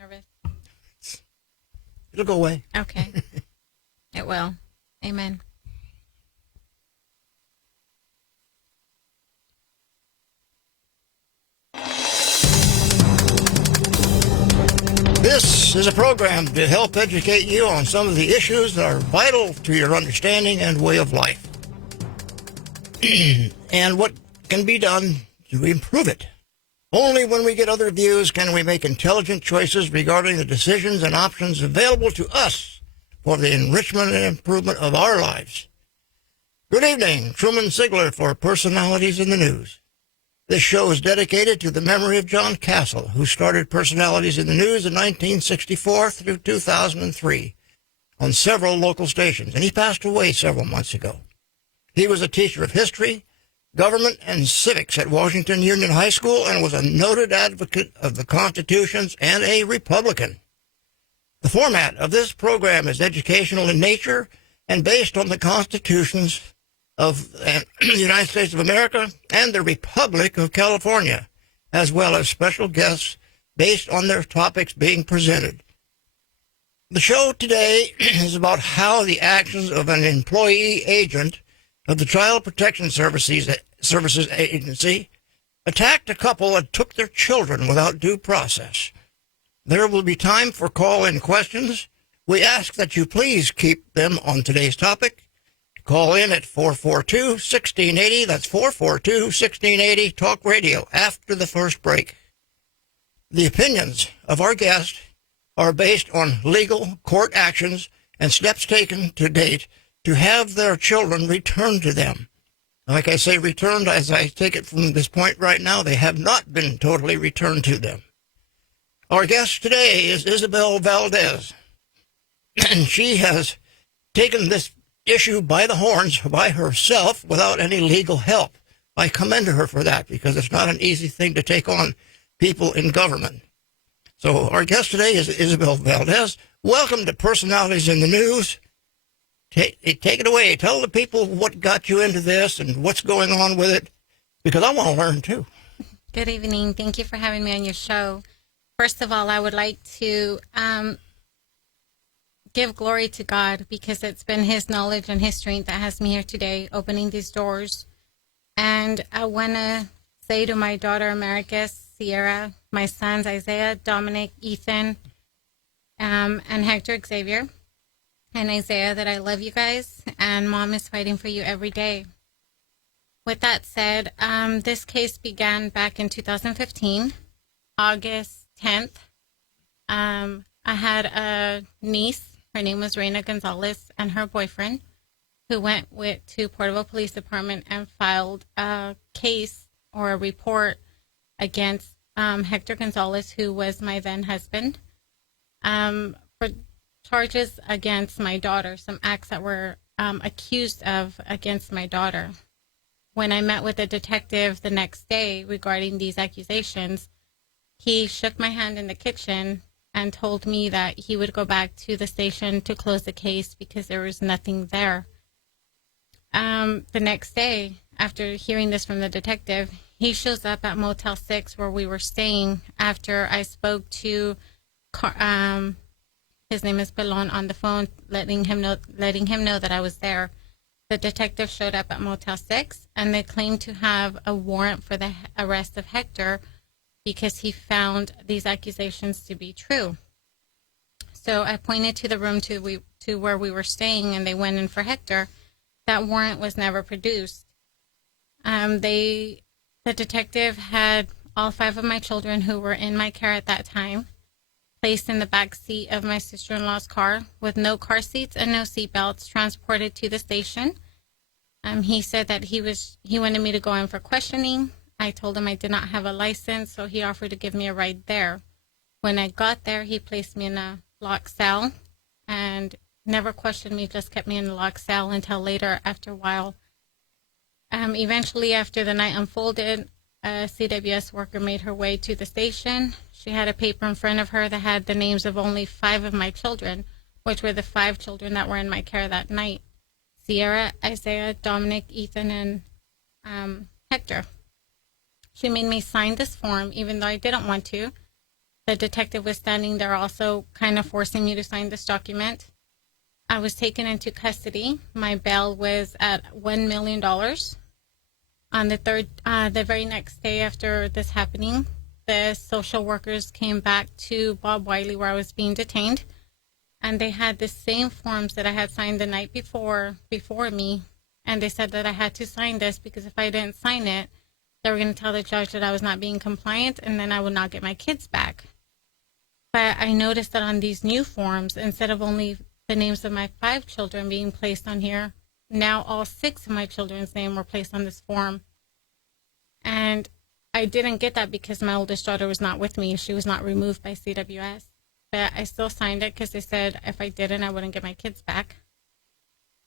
nervous. It'll go away. Okay. It will. Amen. This is a program to help educate you on some of the issues that are vital to your understanding and way of life, and what can be done to improve it. Only when we get other views can we make intelligent choices regarding the decisions and options available to us for the enrichment and improvement of our lives. Good evening, Truman Sigler for Personalities in the News. This show is dedicated to the memory of John Castle, who started Personalities in the News in 1964 through 2003 on several local stations, and he passed away several months ago. He was a teacher of history, government, and civics at Washington Union High School and was a noted advocate of the Constitutions and a Republican. The format of this program is educational in nature and based on the Constitutions of the United States of America and the Republic of California, as well as special guests based on their topics being presented. The show today is about how the actions of an employee agent of the Child Protection Services Agency attacked a couple and took their children without due process. There will be time for call-in questions. We ask that you please keep them on today's topic. Call in at 442-1680. That's 442-1680, Talk Radio, after the first break. The opinions of our guest are based on legal court actions and steps taken to date to have their children returned to them. Like I say, returned, as I take it from this point right now, they have not been totally returned to them. Our guest today is Isabel Valdez, and she has taken this issue by the horns by herself without any legal help. I commend her for that because it's not an easy thing to take on people in government. So our guest today is Isabel Valdez. Welcome to Personalities in the News. Take it away. Tell the people what got you into this and what's going on with it, because I want to learn too. Good evening. Thank you for having me on your show. First of all, I would like to give glory to God because it's been His knowledge and His strength that has me here today, opening these doors. And I want to say to my daughter, Americus, Sierra, my sons, Isaiah, Dominic, Ethan, and Hector Xavier, and Isaiah, that I love you guys, and Mom is fighting for you every day. With that said, this case began back in 2015, August 10th. I had a niece, her name was Reina Gonzalez, and her boyfriend, who went to Porterville Police Department and filed a case or a report against Hector Gonzalez, who was my then husband, for charges against my daughter, some acts that were accused of against my daughter. When I met with the detective the next day regarding these accusations, he shook my hand in the kitchen and told me that he would go back to the station to close the case because there was nothing there. The next day, after hearing this from the detective, he shows up at Motel 6 where we were staying after I spoke to his name is Pelon on the phone, letting him know that I was there. The detective showed up at Motel 6, and they claimed to have a warrant for the arrest of Hector because he found these accusations to be true. So I pointed to the room to where we were staying, and they went in for Hector. That warrant was never produced. The detective had all 5 of my children who were in my care at that time placed in the back seat of my sister-in-law's car with no car seats and no seat belts, transported to the station. He said that he wanted me to go in for questioning. I told him I did not have a license, so he offered to give me a ride there. When I got there, he placed me in a locked cell and never questioned me, just kept me in the locked cell until later, after a while. Eventually, after the night unfolded, a CWS worker made her way to the station. She had a paper in front of her that had the names of only 5 of my children, which were the 5 children that were in my care that night: Sierra, Isaiah, Dominic, Ethan, and Hector. She made me sign this form, even though I didn't want to, The detective was standing there also kind of forcing me to sign this document. I was taken into custody. My bail was at $1 million. On the very next day after this happening, the social workers came back to Bob Wiley where I was being detained, and they had the same forms that I had signed the night before me, and they said that I had to sign this because if I didn't sign it, they were going to tell the judge that I was not being compliant, and then I would not get my kids back. But I noticed that on these new forms, instead of only the names of my 5 children being placed on here, now all 6 of my children's names were placed on this form. And I didn't get that because my oldest daughter was not with me. She was not removed by CWS. But I still signed it because they said if I didn't, I wouldn't get my kids back.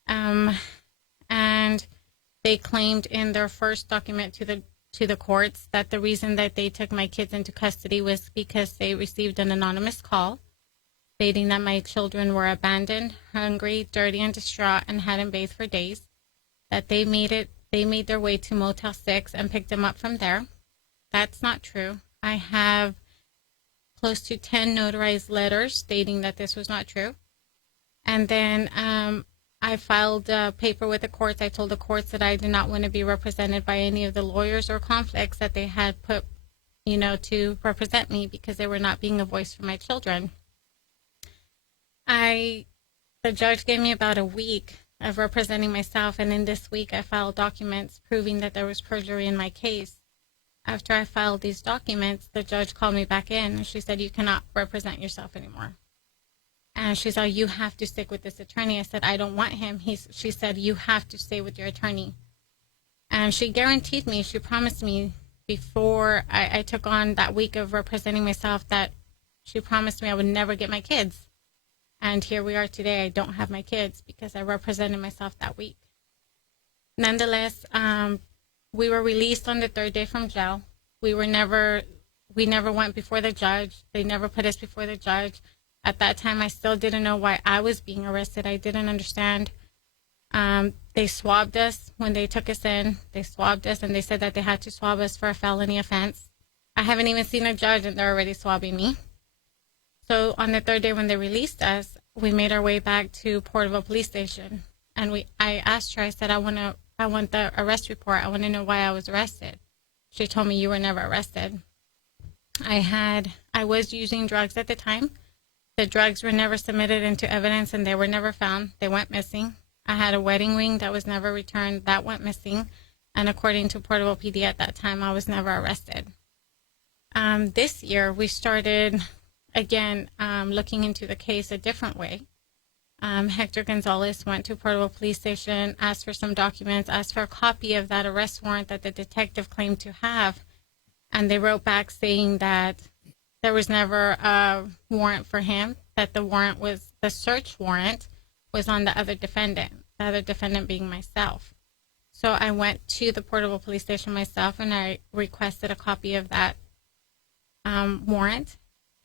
And they claimed in their first document to the courts that the reason that they took my kids into custody was because they received an anonymous call stating that my children were abandoned, hungry, dirty, and distraught, and hadn't bathed for days. That they made their way to Motel 6 and picked them up from there. That's not true. I have close to 10 notarized letters stating that this was not true. And then I filed a paper with the courts. I told the courts that I did not want to be represented by any of the lawyers or conflicts that they had put, to represent me because they were not being a voice for my children. The judge gave me about a week of representing myself, and in this week I filed documents proving that there was perjury in my case. After I filed these documents, the judge called me back in, and she said, "You cannot represent yourself anymore." And she said, "You have to stick with this attorney." I said, "I don't want him." She said, "You have to stay with your attorney." And she guaranteed me, she promised me before I took on that week of representing myself that she promised me I would never get my kids. And here we are today. I don't have my kids because I represented myself that week. Nonetheless, we were released on the 3rd day from jail. We never went before the judge. They never put us before the judge. At that time, I still didn't know why I was being arrested. I didn't understand. They swabbed us when they took us in. They swabbed us, and they said that they had to swab us for a felony offense. I haven't even seen a judge, and they're already swabbing me. So on the 3rd day when they released us, we made our way back to Porterville Police Station. And I asked her, I said, I want the arrest report. I want to know why I was arrested. She told me, "You were never arrested." I was using drugs at the time. The drugs were never submitted into evidence, and they were never found. They went missing. I had a wedding ring that was never returned. That went missing. And according to Porterville PD at that time, I was never arrested. This year, we started, again, looking into the case a different way. Hector Gonzalez went to Porterville Police Station, asked for some documents, asked for a copy of that arrest warrant that the detective claimed to have. And they wrote back saying that there was never a warrant for him, that the search warrant was on the other defendant being myself. So I went to the Porterville Police Station myself, and I requested a copy of that warrant.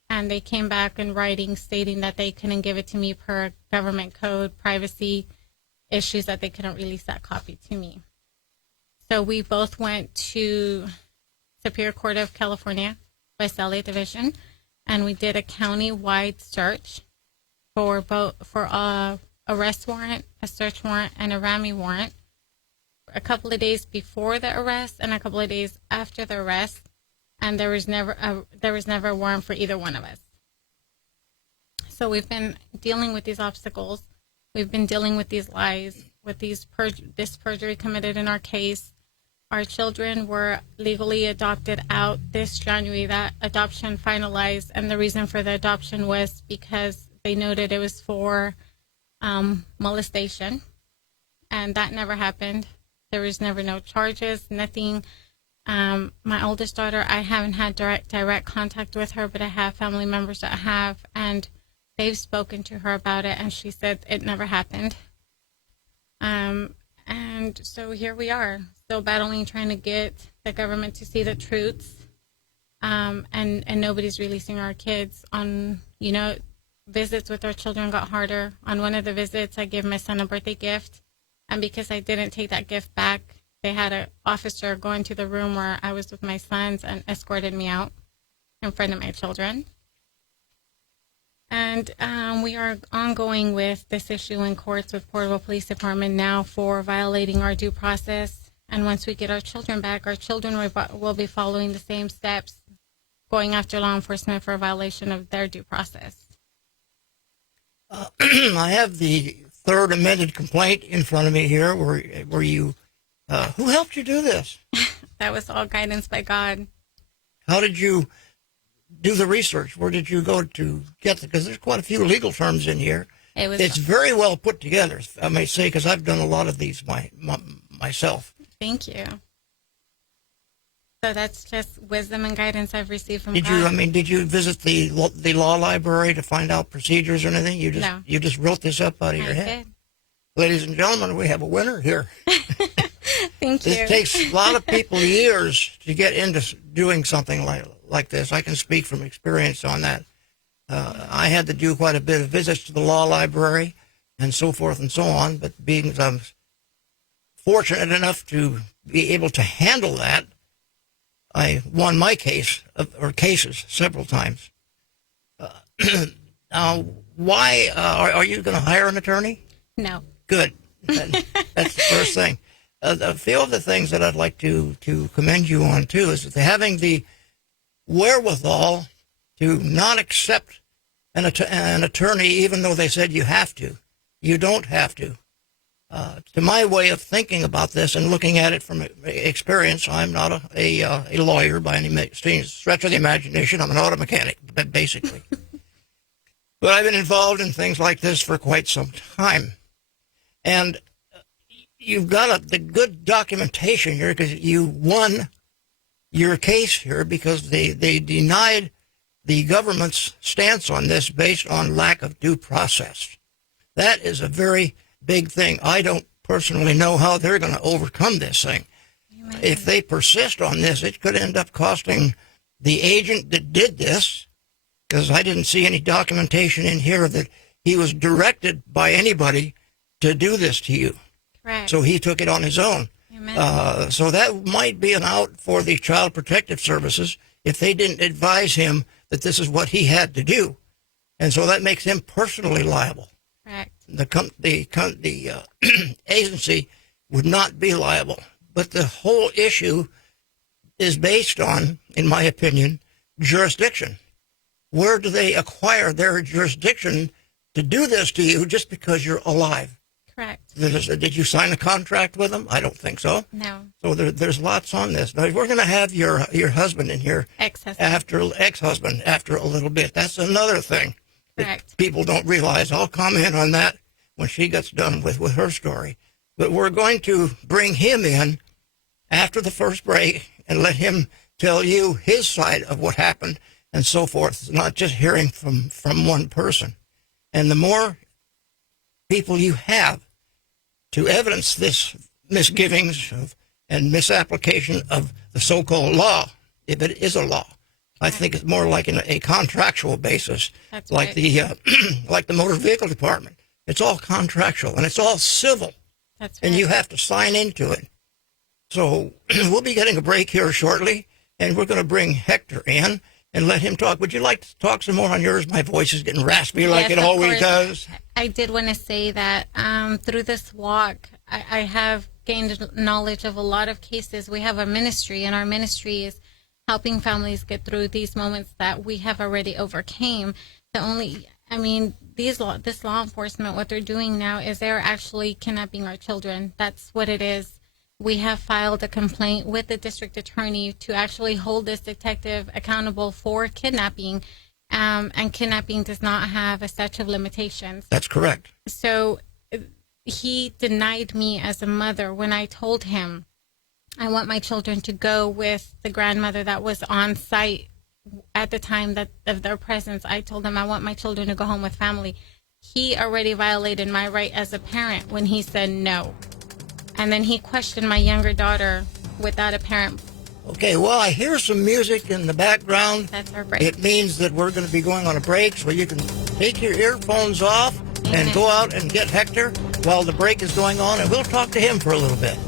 And they came back in writing stating that they couldn't give it to me per government code, privacy issues, that they couldn't release that copy to me. So we both went to Superior Court of California, Visalia Division, and we did a county-wide search for a arrest warrant, a search warrant, and a RAMI warrant. A couple of days before the arrest and a couple of days after the arrest, and there was never a warrant for either one of us. So we've been dealing with these obstacles. We've been dealing with these lies, with this perjury committed in our case. Our children were legally adopted out this January. That adoption finalized, and the reason for the adoption was because they noted it was for molestation, and that never happened. There was never no charges, nothing. My oldest daughter, I haven't had direct contact with her, but I have family members that have, and they've spoken to her about it, and she said it never happened. And so here we are, still battling, trying to get the government to see the truths, and nobody's releasing our kids. On, visits with our children got harder. On one of the visits, I gave my son a birthday gift, and because I didn't take that gift back, they had an officer go into the room where I was with my sons and escorted me out in front of my children. And we are ongoing with this issue in courts with Portable Police Department now for violating our due process. And once we get our children back, our children will be following the same steps, going after law enforcement for a violation of their due process. I have the third amended complaint in front of me here where you, who helped you do this? That was all guidance by God. How did you do the research? Where did you go to get the, because there's quite a few legal terms in here. It's very well put together, I may say, because I've done a lot of these myself. Thank you. So that's just wisdom and guidance I've received from God. Did you visit the law library to find out procedures or anything? You just wrote this up out of your head. Did. Ladies and gentlemen, we have a winner here. Thank you. It takes a lot of people years to get into doing something like this. I can speak from experience on that. I had to do quite a bit of visits to the law library and so forth and so on, but being I'm fortunate enough to be able to handle that, I won my case, or cases, several times. Now, why are you going to hire an attorney? No. Good. That's the first thing. A few of the things that I'd like to commend you on, too, is having the wherewithal to not accept an attorney even though they said you have to. You don't have to. To my way of thinking about this and looking at it from experience, I'm not a lawyer by any stretch of the imagination. I'm an auto mechanic, basically. But I've been involved in things like this for quite some time. And you've got the good documentation here because you won your case here because they denied the government's stance on this based on lack of due process. That is a very big thing. I don't personally know how they're going to overcome this thing. Amen. If they persist on this, it could end up costing the agent that did this, because I didn't see any documentation in here that he was directed by anybody to do this to you. Correct. So he took it on his own. Amen. So that might be an out for the Child Protective Services if they didn't advise him that this is what he had to do. And so that makes him personally liable. Correct. The agency would not be liable. But the whole issue is based on, in my opinion, jurisdiction. Where do they acquire their jurisdiction to do this to you just because you're alive? Correct. Did you sign a contract with them? I don't think so. No. So there's lots on this. Now, we're going to have your husband in here. Ex-husband after a little bit. That's another thing. Correct. People don't realize. I'll comment on that when she gets done with her story. But we're going to bring him in after the first break and let him tell you his side of what happened and so forth. It's not just hearing from one person. And the more people you have to evidence this misgivings and misapplication of the so-called law, if it is a law, I think it's more like a contractual basis. That's like right. Like the motor vehicle department. It's all contractual and it's all civil. That's right. And you have to sign into it. So we'll be getting a break here shortly, and we're going to bring Hector in and let him talk. Would you like to talk some more on yours? My voice is getting raspy like it always does. I did want to say that through this walk, I have gained knowledge of a lot of cases. We have a ministry, and our ministry is helping families get through these moments that we have already overcame. This law enforcement, what they're doing now is they're actually kidnapping our children. That's what it is. We have filed a complaint with the district attorney to actually hold this detective accountable for kidnapping. And kidnapping does not have a statute of limitations. That's correct. So he denied me as a mother when I told him I want my children to go with the grandmother that was on site at the time of their presence. I told him I want my children to go home with family. He already violated my right as a parent when he said no. And then he questioned my younger daughter without a parent. Okay, well, I hear some music in the background. That's our break. It means that we're going to be going on a break, so you can take your earphones off and go out and get Hector while the break is going on, and we'll talk to him for a little bit.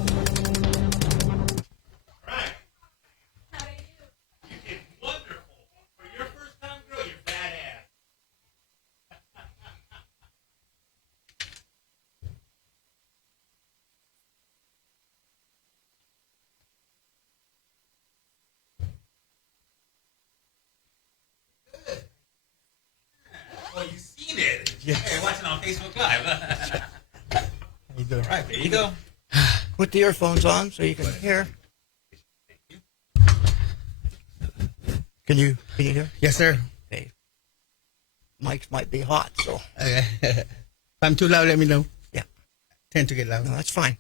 Oh, you've seen it? Yeah. Hey, you're watching on Facebook Live. How you doing? All right, there you go. Put the earphones on so you can hear. Can you hear? Yes, sir. Okay. Mics might be hot, so Okay. If I'm too loud, let me know. yeah. Tend to get loud. No, that's fine.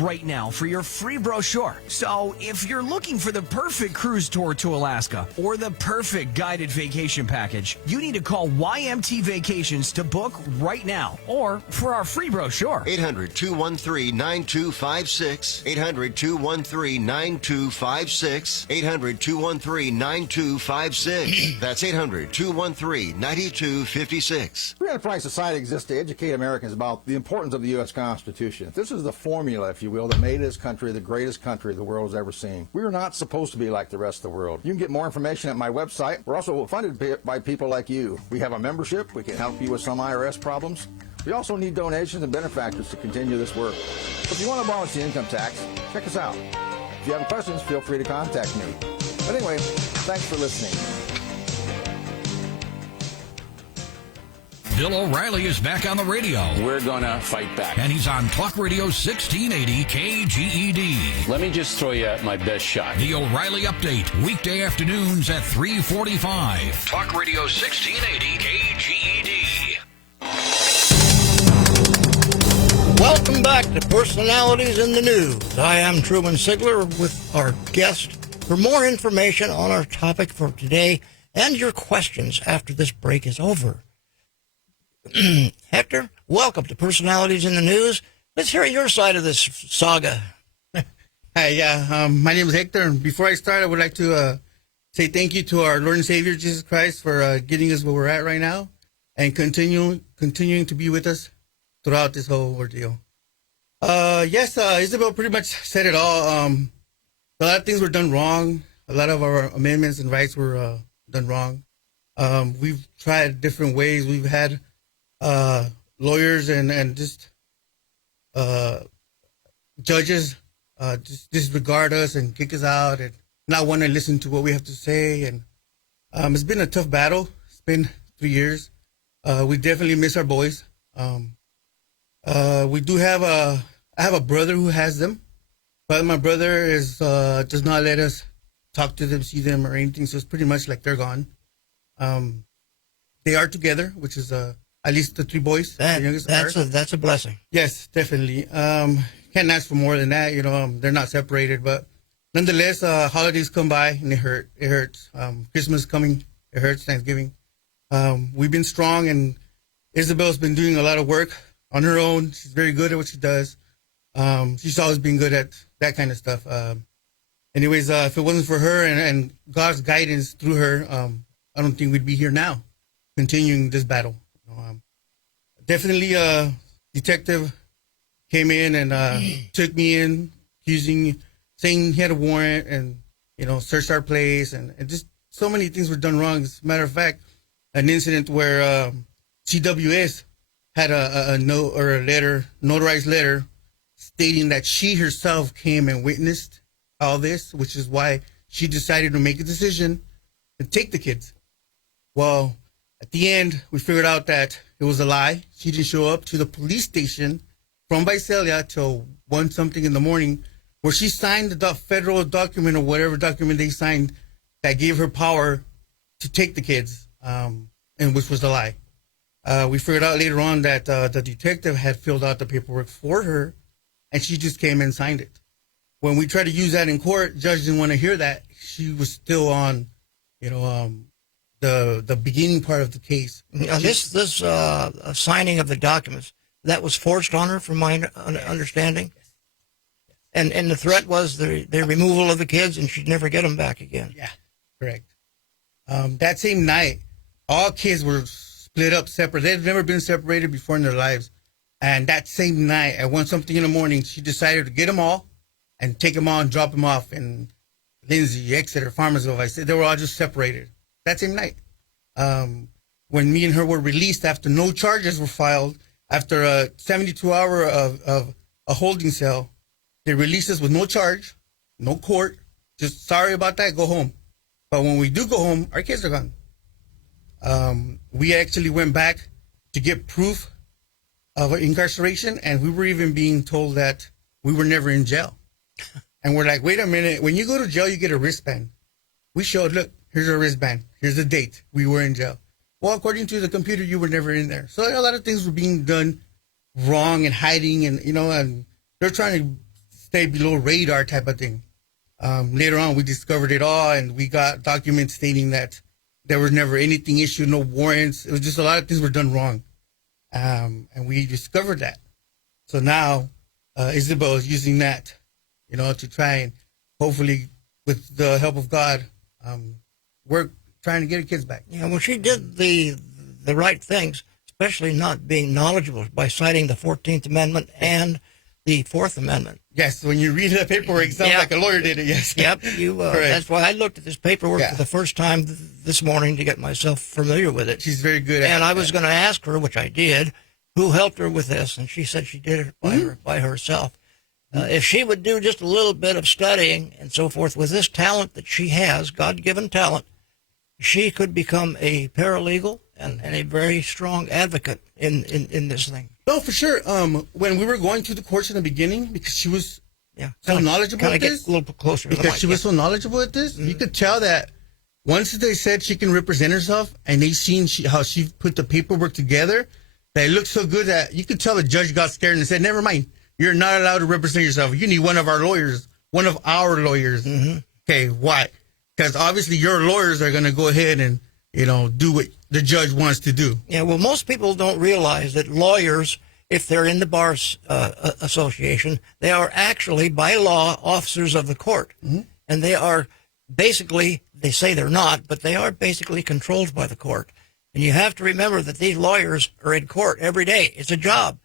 Right now for your free brochure. So if you're looking for the perfect cruise tour to Alaska or the perfect guided vacation package, you need to call YMT Vacations to book right now or for our free brochure. 800-213-9256. 800-213-9256. 800-213-9256. That's 800-213-9256. Free Enterprise Society exists to educate Americans about the importance of the U.S. Constitution. This is the formula, if you will, that made this country the greatest country the world has ever seen. We are not supposed to be like the rest of the world. You can get more information at my website. We're also funded by people like you. We have a membership. We can help you with some IRS problems. We also need donations and benefactors to continue this work. So if you want to abolish the income tax, check us out. If you have questions, feel free to contact me. But anyway, thanks for listening. Bill O'Reilly is back on the radio. We're gonna fight back. And he's on Talk Radio 1680 KGED. Let me just throw you my best shot. The O'Reilly Update, weekday afternoons at 3:45. Talk Radio 1680 KGED. Welcome back to Personalities in the News. I am Truman Sigler with our guest for more information on our topic for today and your questions after this break is over. Hector, welcome to Personalities in the News. Let's hear your side of this saga. Hi, my name is Hector, and before I start, I would like to say thank you to our Lord and Savior Jesus Christ for getting us where we're at right now, and continuing to be with us throughout this whole ordeal. Yes, Isabel pretty much said it all. A lot of things were done wrong. A lot of our amendments and rights were done wrong. We've tried different ways. We've had lawyers and just judges just disregard us and kick us out and not want to listen to what we have to say. And it's been a tough battle. It's been 3 years. We definitely miss our boys. We do have I have a brother who has them, but my brother is does not let us talk to them, see them, or anything. So it's pretty much like they're gone. They are together, which is at least the three boys. The youngest That's a blessing. Yes, definitely. Can't ask for more than that. You know, they're not separated, but nonetheless, holidays come by and it hurts. Christmas coming, it hurts. Thanksgiving. We've been strong, and Isabel's been doing a lot of work on her own. She's very good at what she does. She's always been good at that kind of stuff. Anyways, if it wasn't for her and God's guidance through her, I don't think we'd be here now, continuing this battle. Definitely, detective came in and took me in, saying he had a warrant, and searched our place, and just so many things were done wrong. As a matter of fact, an incident where CWS had a note or a letter, notarized letter, stating that she herself came and witnessed all this, which is why she decided to make a decision to take the kids. Well, at the end, we figured out that it was a lie. She didn't show up to the police station from Visalia till 1-something in the morning, where she signed the federal document or whatever document they signed that gave her power to take the kids, and which was a lie. We figured out later on that the detective had filled out the paperwork for her, and she just came and signed it. When we tried to use that in court, judge didn't want to hear that. She was still on, the beginning part of the case. Now, this signing of the documents, that was forced on her, from my understanding. And the threat was the removal of the kids, and she'd never get them back again. Yeah, correct. That same night, all kids were split up separate. They've never been separated before in their lives. And that same night, at 1-something in the morning, she decided to get them all and take them all and drop them off in Lindsay, Exeter, Farmersville. I said they were all just separated that same night. When me and her were released after no charges were filed, after a 72-hour of a holding cell, they released us with no charge. no court. Just sorry about that. Go home. But when we do go home, our kids are gone. We actually went back to get proof of incarceration, and we were even being told that we were never in jail. And we're like, wait a minute. When you go to jail, you get a wristband. We showed, look, here's our wristband. Here's the date. We were in jail. Well, according to the computer, you were never in there. So a lot of things were being done wrong and hiding, and and they're trying to stay below radar type of thing. Later on, we discovered it all, and we got documents stating that there was never anything issued, no warrants. It was just a lot of things were done wrong. And we discovered that. So now Isabel is using that, to try and hopefully, with the help of God, we're trying to get her kids back. Yeah, well, she did the right things, especially not being knowledgeable by citing the 14th Amendment and the 4th Amendment. Yes, when you read the paperwork, it sounds like a lawyer did it, yes. Yep, that's why I looked at this paperwork for the first time this morning to get myself familiar with it. She's very good at it. And I was going to ask her, which I did, who helped her with this, and she said she did it by herself. If she would do just a little bit of studying and so forth with this talent that she has, God-given talent, she could become a paralegal and a very strong advocate in this thing. No, for sure. When we were going to the courts in the beginning, because she was so knowledgeable at this. Get a little closer. Because she was so knowledgeable at this, you could tell that once they said she can represent herself, and they seen how she put the paperwork together, that it looked so good that you could tell the judge got scared and said, "Never mind, you're not allowed to represent yourself. You need one of our lawyers." Okay, why? Because obviously your lawyers are going to go ahead and do what the judge wants to do. Yeah, well, most people don't realize that lawyers, if they're in the Bar Association, they are actually, by law, officers of the court. And they are basically, they say they're not, but they are basically controlled by the court. And you have to remember that these lawyers are in court every day. It's a job.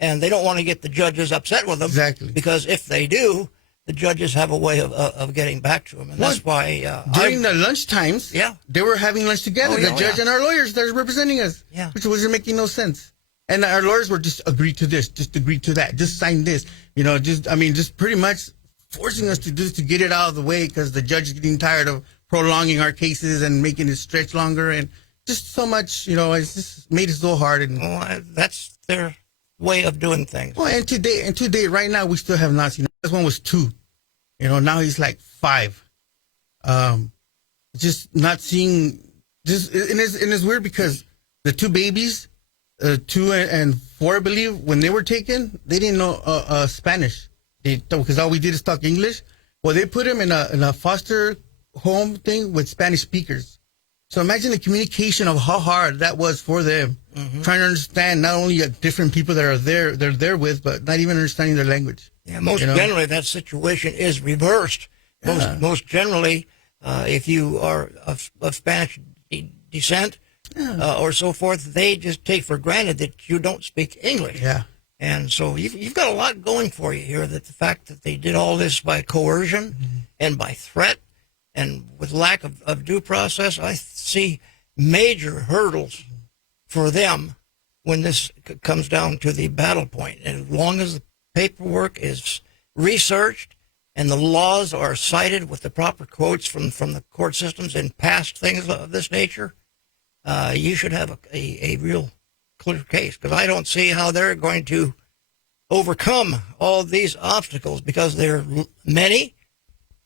And they don't want to get the judges upset with them. Exactly. Because if they do, the judges have a way of getting back to them. And that's why... during the lunch times, they were having lunch together, the judge and our lawyers that are representing us, which wasn't making no sense. And our lawyers were just agree to this, just agree to that, just sign this. Just pretty much forcing us to do this to get it out of the way because the judge is getting tired of prolonging our cases and making it stretch longer. And just so much, it's just made it so hard. And that's their way of doing things. Well, and today, right now, we still have not seen. This one was 2. Now he's like 5. Just not seeing. And it's weird because the 2 babies, 2 and 4, I believe, when they were taken, they didn't know Spanish. Because all we did is talk English. Well, they put him in a foster home thing with Spanish speakers. So imagine the communication of how hard that was for them, trying to understand not only different people that are they're there with, but not even understanding their language. Yeah, most generally that situation is reversed. Most generally, if you are of Spanish descent or so forth, they just take for granted that you don't speak English. Yeah. And so you've got a lot going for you here, that the fact that they did all this by coercion and by threat and with lack of due process, I see major hurdles for them when this comes down to the battle point. And as long as the paperwork is researched and the laws are cited with the proper quotes from the court systems and past things of this nature, you should have a real clear case, because I don't see how they're going to overcome all these obstacles, because they're many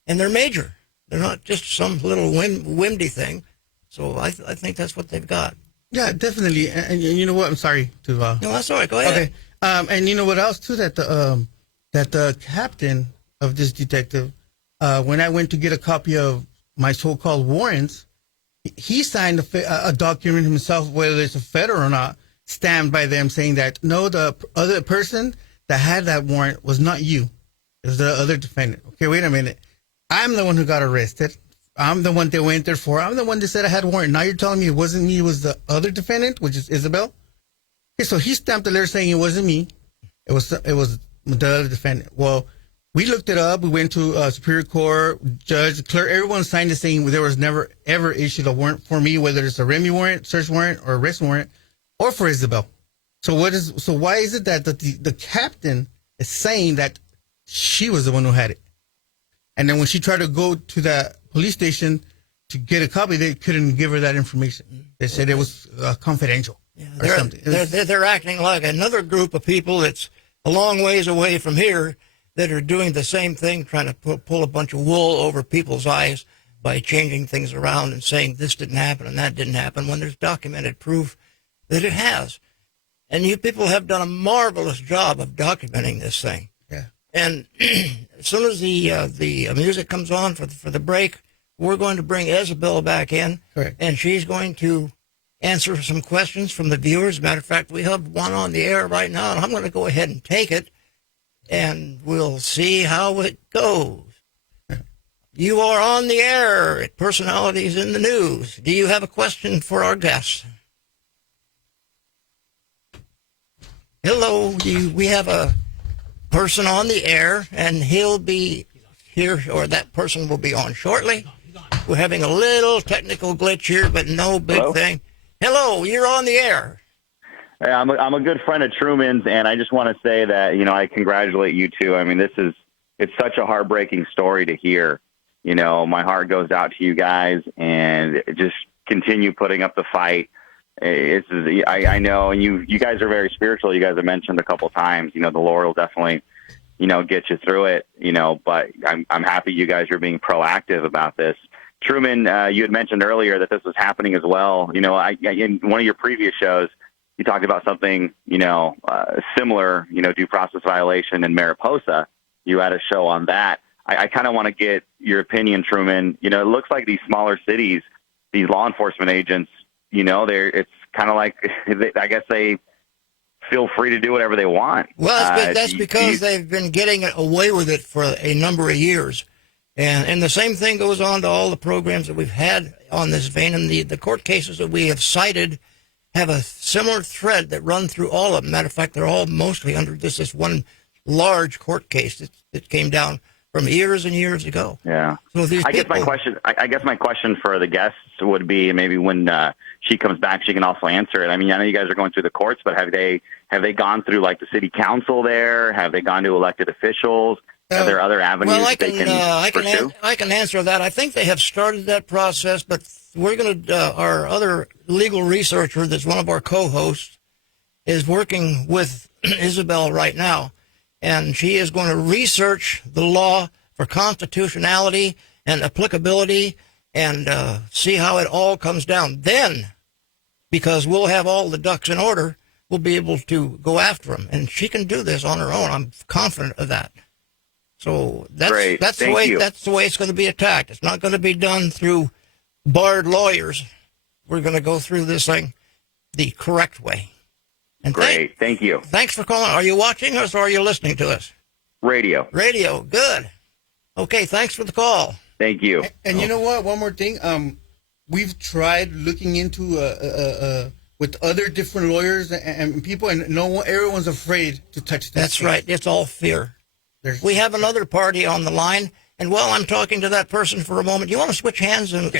and they're major. They're not just some little windy thing. So I think that's what they've got. Yeah, definitely. And you know what? I'm sorry to. No, that's all right. Go ahead. Okay. And you know what else too? That the captain of this detective, when I went to get a copy of my so-called warrants, he signed a document himself, whether it's a federal or not, stamped by them, saying that no, the other person that had that warrant was not you. It was the other defendant. Okay, wait a minute. I'm the one who got arrested. I'm the one they went there for. I'm the one that said I had a warrant. Now you're telling me it wasn't me, it was the other defendant, which is Isabel? Okay, so he stamped a letter saying it wasn't me. It was the other defendant. Well, we looked it up. We went to Superior Court, judge, clerk. Everyone signed it saying there was never, ever issued a warrant for me, whether it's a Remy warrant, search warrant, or arrest warrant, or for Isabel. So why is it that the captain is saying that she was the one who had it? And then when she tried to go to that police station to get a copy, they couldn't give her that information. They said it was confidential or something. They're acting like another group of people that's a long ways away from here that are doing the same thing, trying to pull a bunch of wool over people's eyes by changing things around and saying this didn't happen and that didn't happen when there's documented proof that it has. And you people have done a marvelous job of documenting this thing. Yeah. And as soon as the music comes on for the break, we're going to bring Isabel back in. Correct. And she's going to answer some questions from the viewers. Matter of fact, we have one on the air right now, and I'm going to go ahead and take it, and we'll see how it goes. You are on the air at Personalities in the News. Do you have a question for our guests? Hello, we have a person on the air, and he'll be here, or that person will be on shortly. We're having a little technical glitch here, but no big thing. Hello, you're on the air. Hey, I'm a good friend of Truman's, and I just want to say that, I congratulate you two. I mean, it's such a heartbreaking story to hear. My heart goes out to you guys, and just continue putting up the fight. I know, and you guys are very spiritual. You guys have mentioned a couple times, the Lord will definitely, get you through it, but I'm happy you guys are being proactive about this. Truman, you had mentioned earlier that this was happening as well. In one of your previous shows, you talked about something, similar, due process violation in Mariposa. You had a show on that. I kind of want to get your opinion, Truman. It looks like these smaller cities, these law enforcement agents, it's kind of like, I guess they feel free to do whatever they want. Well, that's because they've been getting away with it for a number of years. And the same thing goes on to all the programs that we've had on this vein. And the court cases that we have cited have a similar thread that run through all of them. Matter of fact, they're all mostly under this one large court case that came down from years and years ago. Yeah. So I guess my question for the guests would be, maybe when she comes back, she can also answer it. I mean, I know you guys are going through the courts, but have they gone through like the city council there? Have they gone to elected officials? Are there other avenues they can pursue? I can answer that. I think they have started that process, but we're going to, our other legal researcher that's one of our co-hosts is working with Isabel right now, and she is going to research the law for constitutionality and applicability and see how it all comes down. Then, because we'll have all the ducks in order, we'll be able to go after them. And she can do this on her own. I'm confident of that. So that's the way it's going to be attacked. It's not going to be done through barred lawyers. We're going to go through this thing the correct way. And Great. Thank you. Thanks for calling. Are you watching us or are you listening to us? Radio. Radio. Good. Okay. Thanks for the call. Thank you. And you know what? One more thing. We've tried looking into with other different lawyers and people, and everyone's afraid to touch this. That's right. It's all fear. We have another party on the line, and while I'm talking to that person for a moment, you want to switch hands and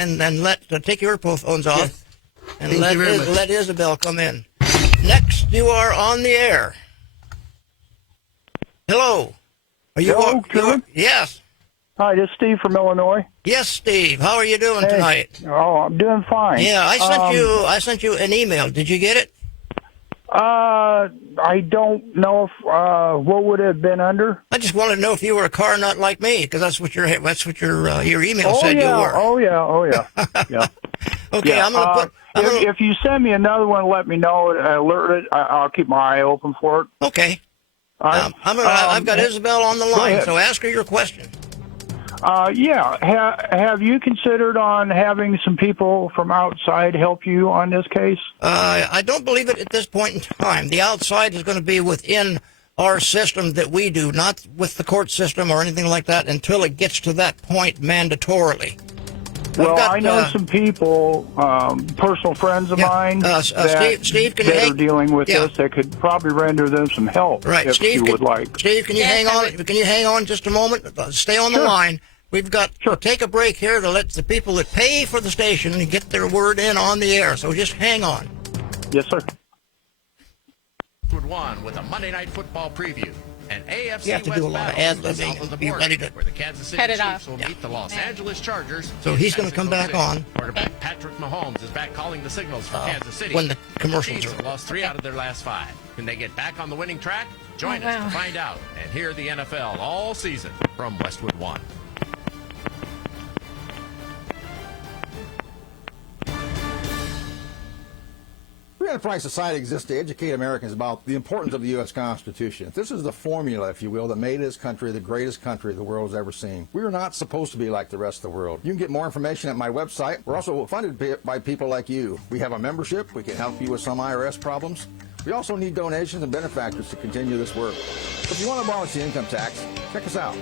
take your earphones off and let Isabel come in. Next, you are on the air. Hello. Are you Hello, Truman? Yes. Hi, this is Steve from Illinois. Yes, Steve. How are you doing tonight? Oh, I'm doing fine. Yeah, I sent you an email. Did you get it? I don't know if what would it have been under. I just wanted to know if you were a car nut like me, because that's what your email said you were. Oh yeah. Yeah. Okay, yeah, I'm gonna put. If you send me another one, let me know. Alert it. I'll keep my eye open for it. Okay. I've got Isabel on the line, so ask her your question. Have you considered on having some people from outside help you on this case? I don't believe it at this point in time. The outside is going to be within our system that we do, not with the court system or anything like that until it gets to that point mandatorily. Well, I know some people, personal friends of mine, Steve, can that are dealing with this that could probably render them some help. Right, if Steve, you would like. Steve, can you hang on? Can you hang on just a moment? Stay on the line. We've got to take a break here to let the people that pay for the station get their word in on the air. So just hang on. Yes, sir. One with a Monday Night Football preview. And AFC You have to do a West lot of battle ad south of the libbing. Be border, ready to where the Kansas City Cut it Chiefs off. will meet the Los Angeles Chargers. So in he's going to come Mexico back City. on Quarterback Patrick Mahomes is back calling the signals for Kansas City. when the commercials Chiefs are have lost 3 out of their last 5. Can they get back on the winning track? Join us to find out and hear the NFL all season from Westwood One. Free Enterprise Society exists to educate Americans about the importance of the U.S. Constitution. This is the formula, if you will, that made this country the greatest country the world has ever seen. We are not supposed to be like the rest of the world. You can get more information at my website. We're also funded by people like you. We have a membership. We can help you with some IRS problems. We also need donations and benefactors to continue this work. So if you want to abolish the income tax, check us out.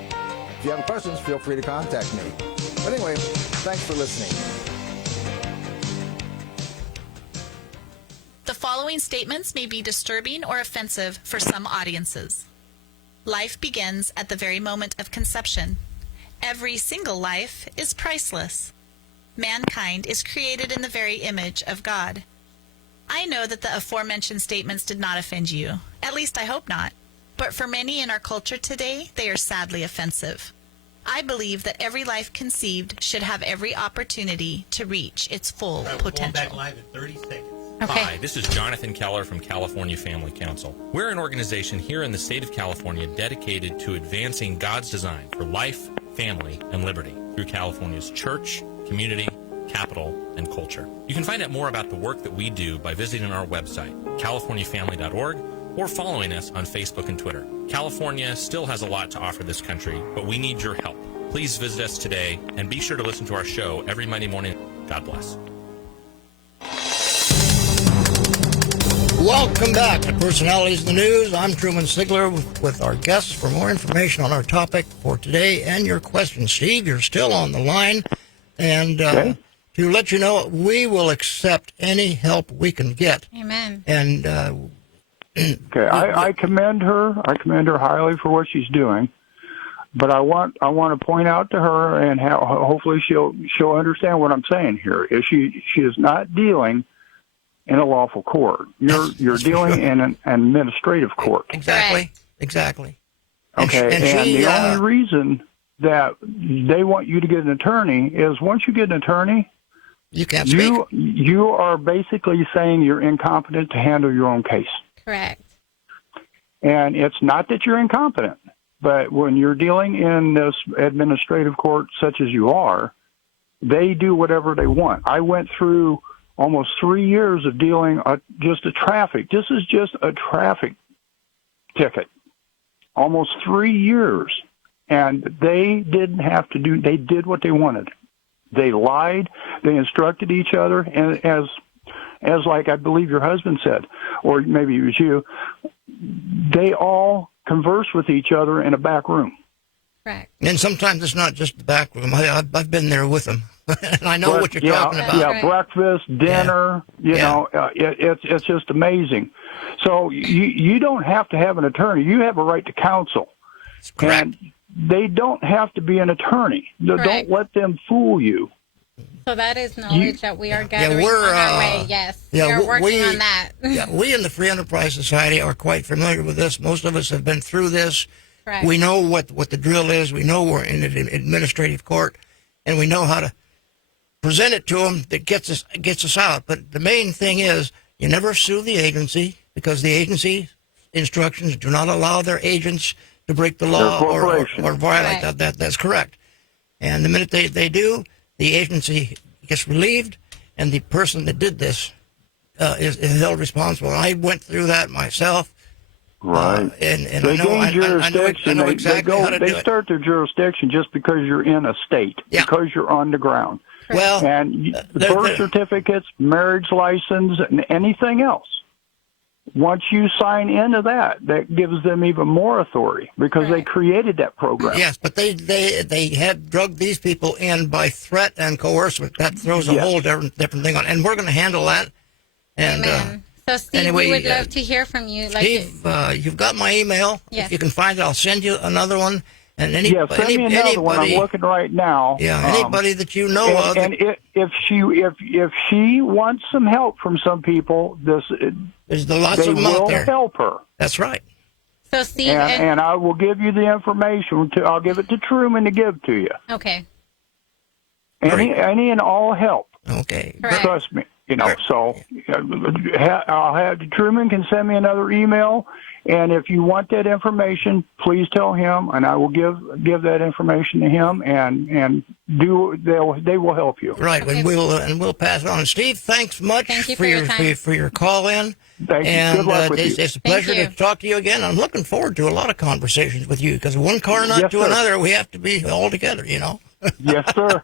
If you have questions, feel free to contact me. But anyway, thanks for listening. The following statements may be disturbing or offensive for some audiences. Life begins at the very moment of conception. Every single life is priceless. Mankind is created in the very image of God. I know that the aforementioned statements did not offend you. At least I hope not. But for many in our culture today, they are sadly offensive. I believe that every life conceived should have every opportunity to reach its full potential. Back live in 30 seconds. Okay. Hi, this is Jonathan Keller from California Family Council. We're an organization here in the state of California dedicated to advancing God's design for life, family, and liberty through California's church, community, capital, and culture. You can find out more about the work that we do by visiting our website, californiafamily.org, or following us on Facebook and Twitter. California still has a lot to offer this country, but we need your help. Please visit us today, and be sure to listen to our show every Monday morning. God bless. Welcome back to Personalities in the News. I'm Truman Sigler with our guests for more information on our topic for today and your questions. Steve, you're still on the line. And to let you know, we will accept any help we can get. Amen. And Okay, I commend her. I commend her highly for what she's doing. But I want to point out to her, and hopefully she'll understand what I'm saying here. Is she is not dealing in a lawful court. You're dealing in an administrative court. Exactly. Okay, and the only reason that they want you to get an attorney is once you get an attorney, you can't speak. You are basically saying you're incompetent to handle your own case. Correct. And it's not that you're incompetent, but when you're dealing in this administrative court such as you are, they do whatever they want. I went through almost 3 years of dealing just a traffic. This is just a traffic ticket. Almost 3 years. And they didn't have to they did what they wanted. They lied. They instructed each other. And as like I believe your husband said, or maybe it was you, they all converse with each other in a back room. Correct. And sometimes it's not just the back room. I've been there with them. And I know what you're talking about. Yeah, breakfast, dinner, you know, it's just amazing. So you don't have to have an attorney. You have a right to counsel. Correct. And they don't have to be an attorney. Don't let them fool you. So that is knowledge that we are gathering on our way. Yes, we are working on that. We in the Free Enterprise Society are quite familiar with this. Most of us have been through this. Correct. We know what the drill is. We know we're in an administrative court, and we know how to present it to them that gets us out. But the main thing is you never sue the agency because the agency instructions do not allow their agents to break the law or violate that. That's correct. And the minute they do, the agency gets relieved, and the person that did this is held responsible. I went through that myself. Right. And they I know exactly how to do it. They start their jurisdiction just because you're in a state, because you're on the ground. Well, and birth certificates, marriage license, and anything else. Once you sign into that gives them even more authority because they created that program. Yes, but they had drugged these people in by threat and coercion. That throws a whole different thing on, and we're going to handle that. And so, Steve, anyway, we would love to hear from you. Steve, you've got my email. Yes. If you can find it, I'll send you another one. And send me another one. I'm looking right now. Yeah, anybody that you know of. And if she wants some help from some people, there's lots of them out there. Help her. That's right. So, Steve, and I will give you the information. I'll give it to Truman to give to you. Okay. Any and all help. Okay. Correct. Trust me. So I'll have Truman can send me another email, and if you want that information, please tell him, and I will give that information to him, and they will help you. Right, Okay. and we'll pass it on. Steve, thanks much Thank you for your time. for your call in. Thank you. And Good luck with you. it's a pleasure Thank to you. talk to you again. I'm looking forward to a lot of conversations with you because one car nut Yes, to sir. another, we have to be all together, you know. Yes, sir.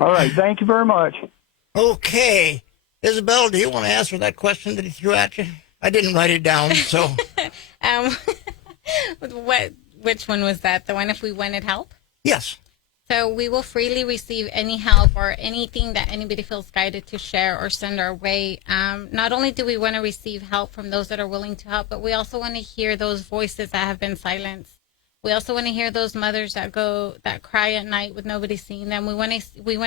All right. Thank you very much. Okay. Isabel, do you want to answer that question that he threw at you? I didn't write it down, so. Which one was that? The one if we wanted help? Yes. So we will freely receive any help or anything that anybody feels guided to share or send our way. Not only do we want to receive help from those that are willing to help, but we also want to hear those voices that have been silenced. We also want to hear those mothers that cry at night with nobody seeing them. We want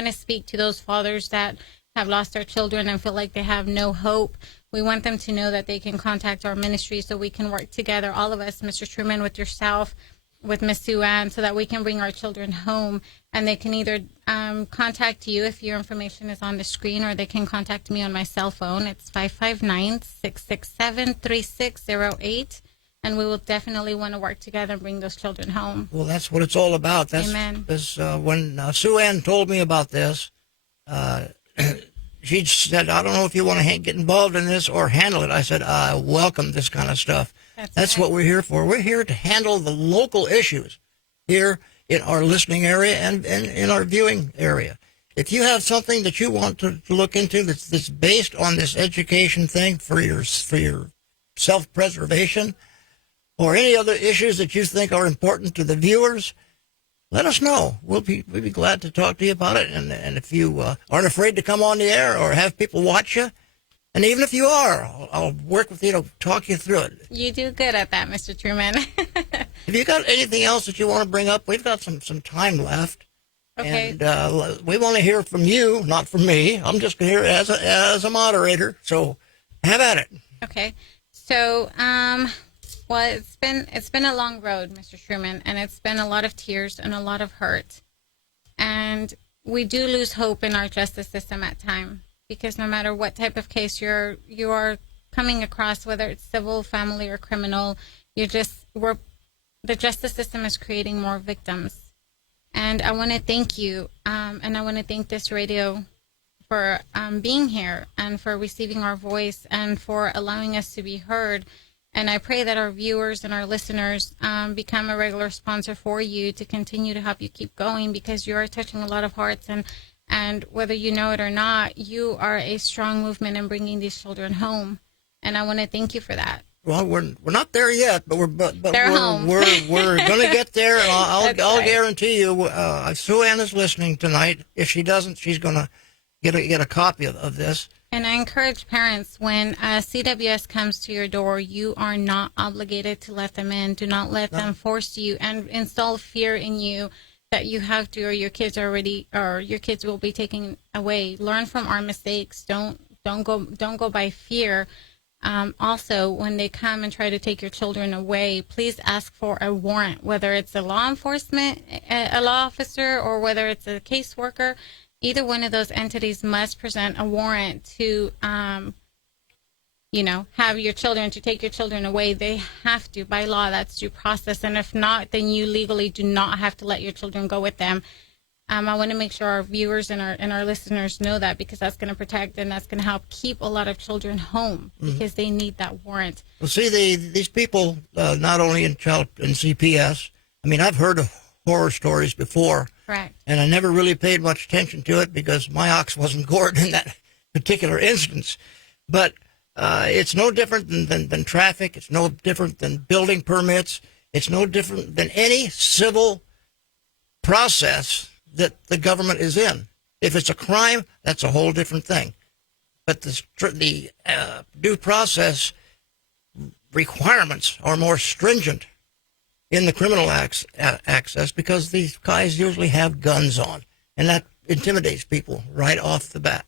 to speak to those fathers that have lost their children and feel like they have no hope. We want them to know that they can contact our ministry so we can work together, all of us, Mr. Truman, with yourself, with Miss Sue Ann, so that we can bring our children home. And they can either contact you if your information is on the screen, or they can contact me on my cell phone. It's 559-667-3608. And we will definitely want to work together and bring those children home. Well, that's what it's all about. Amen. When Sue Ann told me about this, she said, I don't know if you want to get involved in this or handle it. I said, I welcome this kind of stuff. That's what we're here for. We're here to handle the local issues here in our listening area and in our viewing area. If you have something that you want to look into that's based on this education thing for your self-preservation, or any other issues that you think are important to the viewers, let us know. We'll be glad to talk to you about it. And if you aren't afraid to come on the air or have people watch you, and even if you are, I'll work with you to talk you through it. You do good at that, Mr. Truman. Have you got anything else that you want to bring up? We've got some time left. Okay. And we want to hear from you, not from me. I'm just here as a moderator. So have at it. Okay. So, well, it's been a long road, Mr. Truman, and it's been a lot of tears and a lot of hurt. And we do lose hope in our justice system at times, because no matter what type of case you are coming across, whether it's civil, family, or criminal, the justice system is creating more victims. And I want to thank you, and I want to thank this radio for being here and for receiving our voice and for allowing us to be heard. And I pray that our viewers and our listeners become a regular sponsor for you to continue to help you keep going, because you are touching a lot of hearts. And whether you know it or not, you are a strong movement in bringing these children home. And I want to thank you for that. Well, we're not there yet, but we're home. we're going to get there. And I'll right. guarantee you, Sue Ann is listening tonight. If she doesn't, she's going to get a copy of this. And I encourage parents, when CWS comes to your door, you are not obligated to let them in. Do not let them force you and install fear in you that you have to, or your kids will be taken away. Learn from our mistakes. Don't go by fear. Also, when they come and try to take your children away, please ask for a warrant, whether it's a law enforcement, a law officer, or whether it's a caseworker. Either one of those entities must present a warrant to, have your children, to take your children away. They have to, by law. That's due process. And if not, then you legally do not have to let your children go with them. I want to make sure our viewers and our listeners know that, because that's going to protect and that's going to help keep a lot of children home, because they need that warrant. Well, see, these people, not only in CPS, I mean, I've heard of horror stories before. Correct. And I never really paid much attention to it because my ox wasn't gored in that particular instance. But it's no different than traffic. It's no different than building permits. It's no different than any civil process that the government is in. If it's a crime, that's a whole different thing. But the due process requirements are more stringent in the criminal access, because these guys usually have guns on, and that intimidates people right off the bat.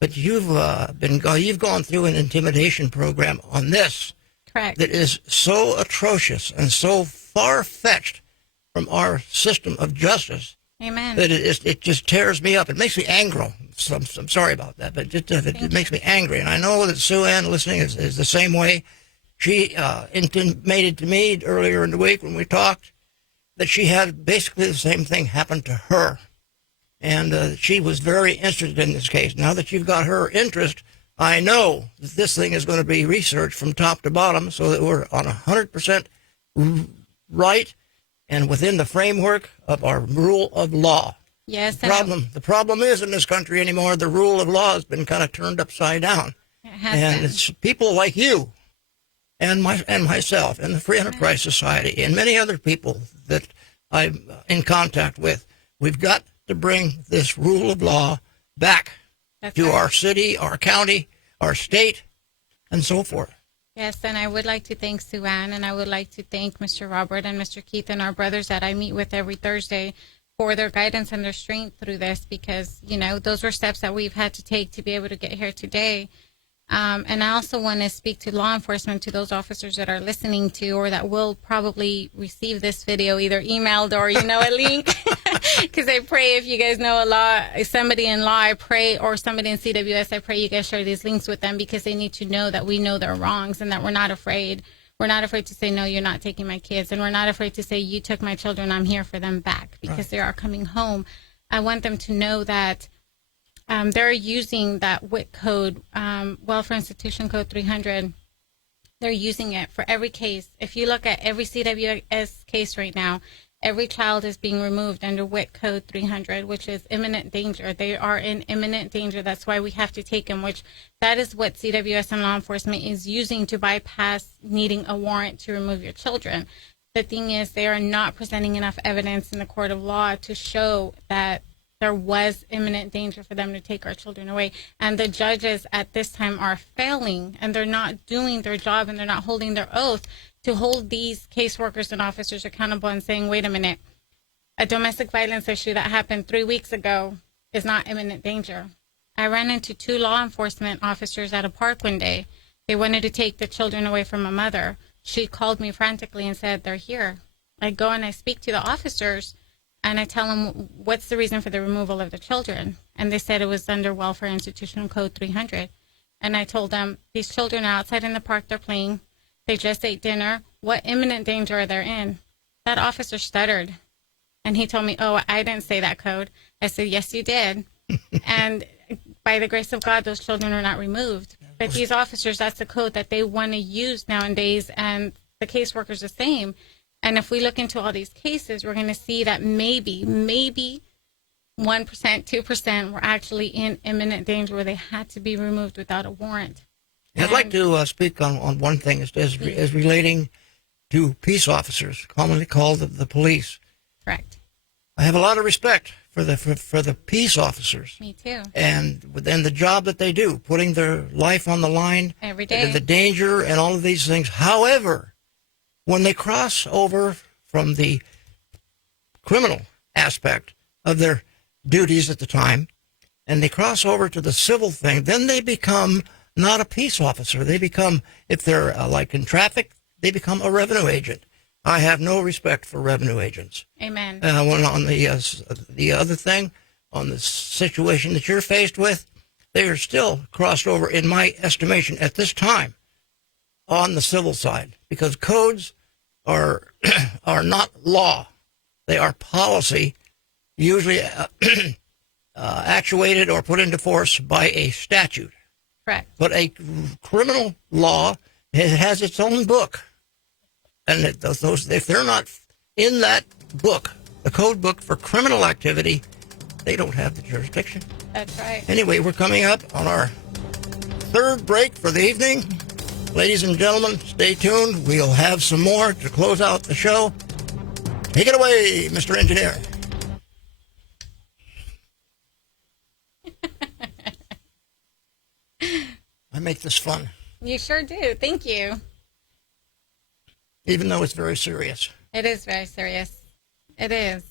But you've gone through an intimidation program on this. Correct. that is so atrocious and so far-fetched from our system of justice Amen. that it just tears me up. It makes me angry. So I'm sorry about that, but it makes me angry. And I know that Sue Ann listening is the same way. She intimated to me earlier in the week when we talked that she had basically the same thing happen to her. And she was very interested in this case. Now that you've got her interest, I know that this thing is going to be researched from top to bottom so that we're on 100% right and within the framework of our rule of law. Yes. The problem is in this country anymore, the rule of law has been kind of turned upside down. It has And been. it's people like you and myself and the Free Enterprise Society and many other people that I'm in contact with. We've got to bring this rule of law back to our city, our county, our state, and so forth. Yes, and I would like to thank Sue Ann, and I would like to thank Mr. Robert and Mr. Keith and our brothers that I meet with every Thursday for their guidance and their strength through this, because, you know, those were steps that we've had to take to be able to get here today. And I also want to speak to law enforcement, to those officers that are listening to or that will probably receive this video either emailed or, a link. Because I pray if you guys know a law, somebody in law, I pray, or somebody in CWS, I pray you guys share these links with them because they need to know that we know their wrongs and that we're not afraid. We're not afraid to say, no, you're not taking my kids. And we're not afraid to say, you took my children, I'm here for them back, because they are coming home. I want them to know that they're using that WIC code, Welfare Institution Code 300. They're using it for every case. If you look at every CWS case right now, every child is being removed under WIC code 300, which is imminent danger. They are in imminent danger. That's why we have to take them, which that is what CWS and law enforcement is using to bypass needing a warrant to remove your children. The thing is, they are not presenting enough evidence in the court of law to show that there was imminent danger for them to take our children away. And the judges at this time are failing, and they're not doing their job, and they're not holding their oath to hold these caseworkers and officers accountable and saying, wait a minute, a domestic violence issue that happened 3 weeks ago is not imminent danger. I ran into 2 law enforcement officers at a park one day. They wanted to take the children away from a mother. She called me frantically and said, they're here. I go and I speak to the officers, and I tell them, what's the reason for the removal of the children? And they said it was under Welfare Institutional Code 300. And I told them, these children are outside in the park, they're playing. They just ate dinner. What imminent danger are they in? That officer stuttered. And he told me, oh, I didn't say that code. I said, yes, you did. And by the grace of God, those children are not removed. But these officers, that's the code that they want to use nowadays. And the caseworkers the same. And if we look into all these cases, we're going to see that maybe 1%, 2% were actually in imminent danger where they had to be removed without a warrant. I'd like to speak on one thing as relating to peace officers, commonly called the police. Correct. I have a lot of respect for the peace officers. Me too. And then the job that they do, putting their life on the line. Every day. The danger and all of these things. However, when they cross over from the criminal aspect of their duties at the time, and they cross over to the civil thing, then they become not a peace officer. They become, if they're like in traffic, they become a revenue agent. I have no respect for revenue agents. Amen. When on the other thing, on the situation that you're faced with, they are still crossed over, in my estimation, at this time, on the civil side, because codes are not law. They are policy, usually actuated or put into force by a statute. Correct. But a criminal law, it has its own book. And if they're not in that book, the code book for criminal activity, they don't have the jurisdiction. That's right. Anyway, we're coming up on our 3rd break for the evening. Ladies and gentlemen, stay tuned. We'll have some more to close out the show. Take it away, Mr. Engineer. I make this fun. You sure do. Thank you. Even though it's very serious. It is very serious. It is.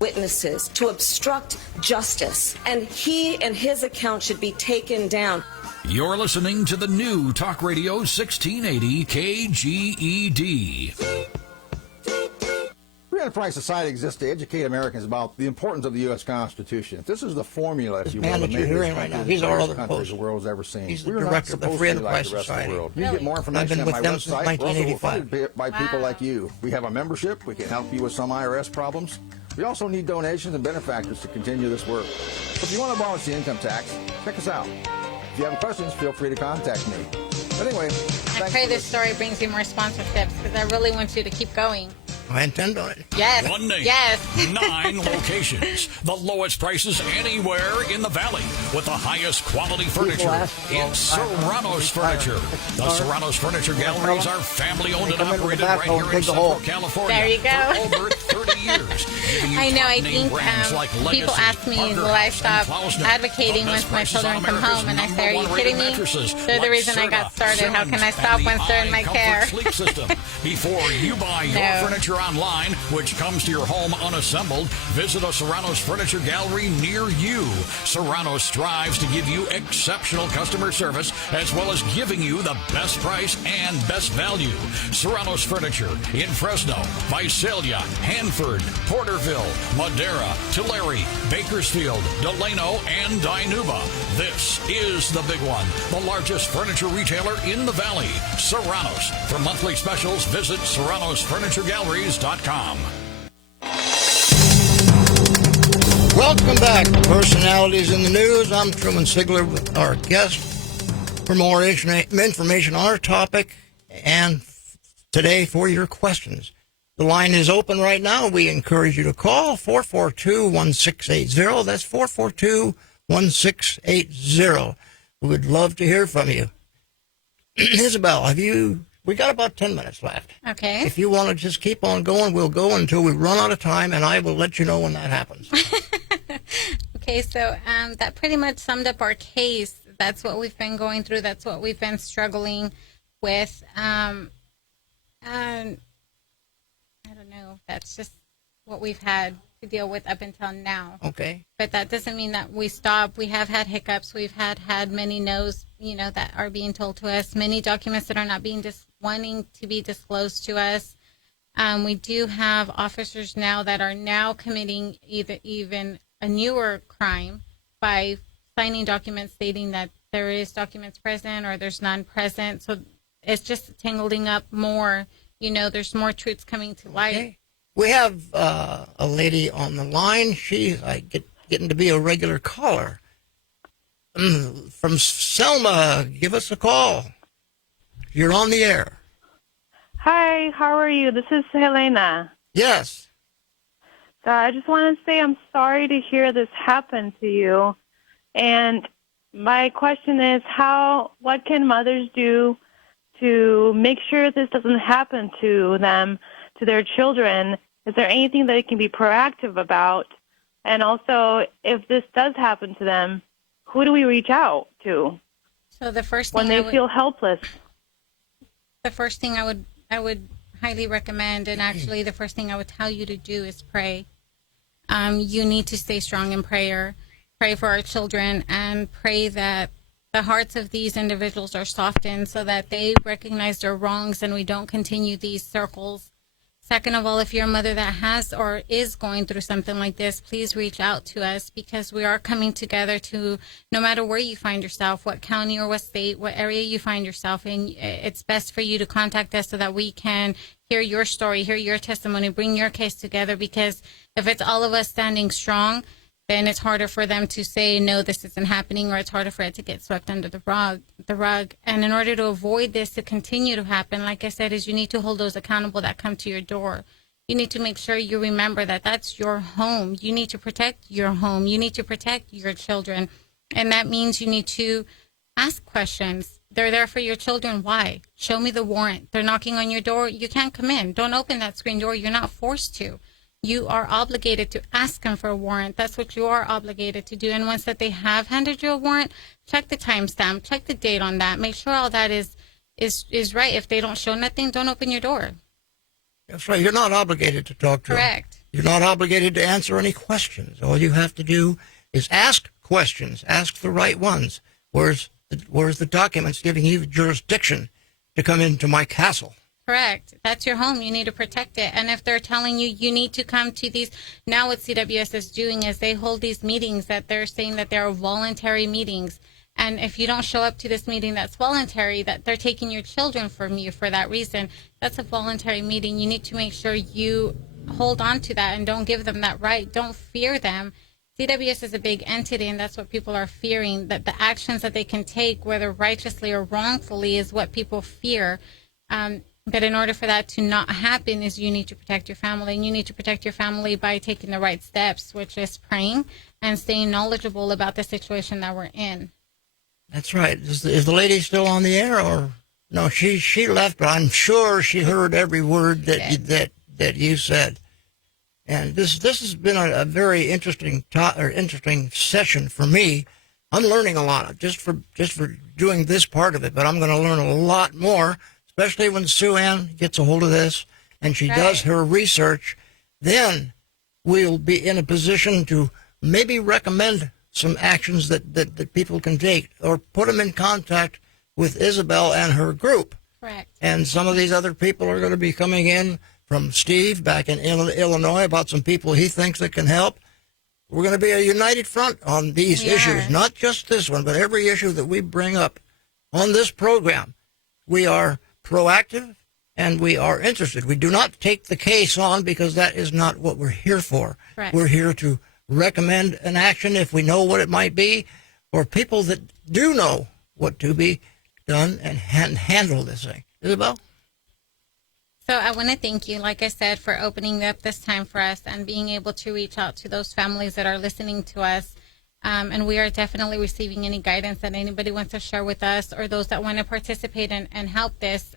Witnesses to obstruct justice, and he and his account should be taken down. You're listening to the new Talk Radio 1680 KGED. Free Enterprise Society exists to educate Americans about the importance of the U.S. Constitution. This is the formula, if you will, man that you're hearing right now, he's our other host. The world's ever seen. He's the We're not director of the supposed Free to be like Enterprise the rest of the Society. world. You can get more I've information been at with my them since website. We're also 1985. funded by people like you. We have a membership. We can help you with some IRS problems. We also need donations and benefactors to continue this work. So if you want to abolish the income tax, check us out. If you have questions, feel free to contact me. But anyway, I pray this story brings you more sponsorships because I really want you to keep going. I intend on it. Yes. One name. Yes. 9 locations. The lowest prices anywhere in the valley. With the highest quality furniture. It's Serrano's Furniture. The Serrano's Furniture Galleries are family owned and operated right here in Central California. There you go. For over 30 years. I know. I think people ask me, will I stop advocating once my children come home? And I say, are you kidding me? They're the reason I got started. How can I stop once they're in my care? Sleep system. Before you buy your furniture online, which comes to your home unassembled, visit a Serrano's Furniture Gallery near you. Serrano's strives to give you exceptional customer service as well as giving you the best price and best value. Serrano's Furniture in Fresno, Visalia, Hanford, Porterville, Madera, Tulare, Bakersfield, Delano, and Dinuba. This is the big one, the largest furniture retailer in the valley, Serrano's. For monthly specials, visit serranosfurnituregalleries.com. Welcome back to Personalities in the News. I'm Truman Sigler with our guest. For more information on our topic and today for your questions, the line is open right now. We encourage you to call 442-1680. That's 442-1680. We would love to hear from you. Isabel, we got about 10 minutes left. Okay. If you want to just keep on going, we'll go until we run out of time, and I will let you know when that happens. Okay, so that pretty much summed up our case. That's what we've been going through. That's what we've been struggling with. And I don't know. That's just what we've had to deal with up until now. Okay. But that doesn't mean that we stop. We have had hiccups. We've had many no's, that are being told to us. Many documents that are not being wanting to be disclosed to us. We do have officers now that are now committing even a newer crime by signing documents stating that there is documents present or there's none present. So it's just tangling up more. There's more truths coming to light. Okay. We have a lady on the line. She's getting to be a regular caller. From Selma, give us a call. You're on the air. Hi, how are you? This is Helena. Yes. So I just want to say I'm sorry to hear this happen to you. And my question is, what can mothers do to make sure this doesn't happen to them, to their children? Is there anything that they can be proactive about? And also, if this does happen to them, who do we reach out to? So the first thing when they feel helpless. The first thing I would highly recommend, and actually the first thing I would tell you to do is pray. You need to stay strong in prayer. Pray for our children and pray that the hearts of these individuals are softened so that they recognize their wrongs and we don't continue these circles. Second of all, if you're a mother that has or is going through something like this, please reach out to us because we are coming together to, no matter where you find yourself, what county or what state, what area you find yourself in, it's best for you to contact us so that we can hear your story, hear your testimony, bring your case together, because if it's all of us standing strong, then it's harder for them to say, no, this isn't happening, or it's harder for it to get swept under the rug. And in order to avoid this to continue to happen, like I said, is you need to hold those accountable that come to your door. You need to make sure you remember that that's your home. You need to protect your home. You need to protect your children. And that means you need to ask questions. They're there for your children. Why? Show me the warrant. They're knocking on your door. You can't come in. Don't open that screen door. You're not forced to. You are obligated to ask them for a warrant. That's what you are obligated to do. And once that they have handed you a warrant, check the timestamp, check the date on that. Make sure all that is right. If they don't show nothing, don't open your door. That's right. You're not obligated to talk to them. Correct. You're not obligated to answer any questions. All you have to do is ask questions. Ask the right ones. Where's Where's the documents giving you jurisdiction to come into my castle? Correct. That's your home. You need to protect it. And if they're telling you you need to come to these, now what CWS is doing is they hold these meetings that they're saying that they're voluntary meetings. And if you don't show up to this meeting that's voluntary, that they're taking your children from you for that reason, that's a voluntary meeting. You need to make sure you hold on to that and don't give them that right. Don't fear them. CWS is a big entity, and that's what people are fearing, that the actions that they can take, whether righteously or wrongfully, is what people fear. But in order for that to not happen is you need to protect your family, and you need to protect your family by taking the right steps, which is praying and staying knowledgeable about the situation that we're in. That's right. Is the lady still on the air, or no? She left, but I'm sure she heard every word that you said. And this has been a very interesting session for me. I'm learning a lot just for doing this part of it, but I'm going to learn a lot more, especially when Sue Ann gets a hold of this and she does her research. Then we'll be in a position to maybe recommend some actions that people can take, or put them in contact with Isabel and her group. Correct. And some of these other people are going to be coming in from Steve back in Illinois about some people he thinks that can help. We're going to be a united front on these issues, not just this one, but every issue that we bring up on this program. We are proactive and we are interested. We do not take the case on, because that is not what we're here for. Right. We're here to recommend an action if we know what it might be, or people that do know what to be done and handle this thing. Isabel? So I want to thank you, like I said, for opening up this time for us and being able to reach out to those families that are listening to us. And we are definitely receiving any guidance that anybody wants to share with us, or those that want to participate and help this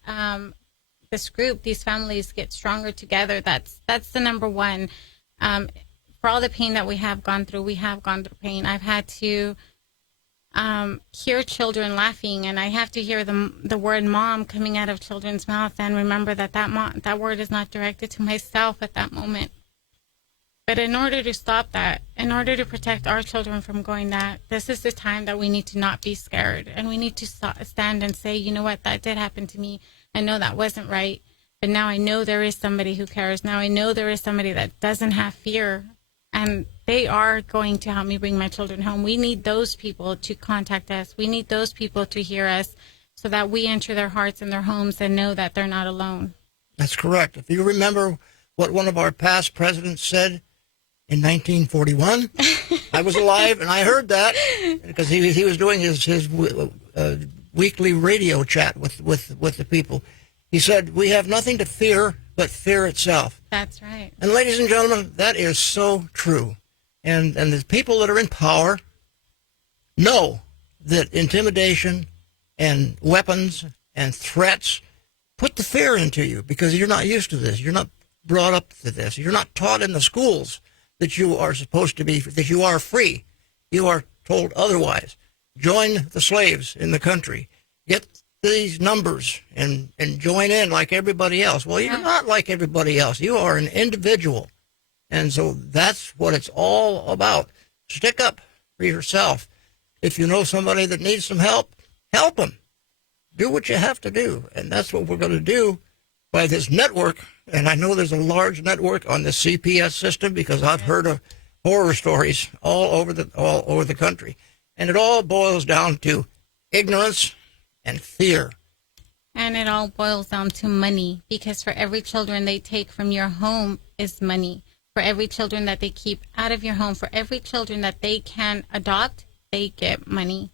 group, these families get stronger together. That's the number one. For all the pain that we have gone through pain. I've had to hear children laughing, and I have to hear the word mom coming out of children's mouth, and remember that word is not directed to myself at that moment. But in order to stop that, in order to protect our children from going that, this is the time that we need to not be scared, and we need to stand and say, you know what, that did happen to me. I know that wasn't right, but now I know there is somebody who cares. Now I know there is somebody that doesn't have fear, and they are going to help me bring my children home. We need those people to contact us. We need those people to hear us, so that we enter their hearts and their homes and know that they're not alone. That's correct. If you remember what one of our past presidents said in 1941, I was alive and I heard that, because he was doing his weekly radio chat with the people. He said, "We have nothing to fear but fear itself." That's right. And ladies and gentlemen, that is so true. And the people that are in power know that intimidation and weapons and threats put the fear into you, because you're not used to this. You're not brought up to this. You're not taught in the schools that you are supposed to be, that you are free. You are told otherwise. Join the slaves in the country. Get these numbers and join in like everybody else. Well, you're not like everybody else. You are an individual. And so that's what it's all about. Stick up for yourself. If you know somebody that needs some help, help them. Do what you have to do. And that's what we're going to do by this network. And I know there's a large network on the CPS system, because I've heard of horror stories all over the country. And it all boils down to ignorance and fear. And it all boils down to money, because for every children they take from your home is money. For every children that they keep out of your home, for every children that they can adopt, they get money.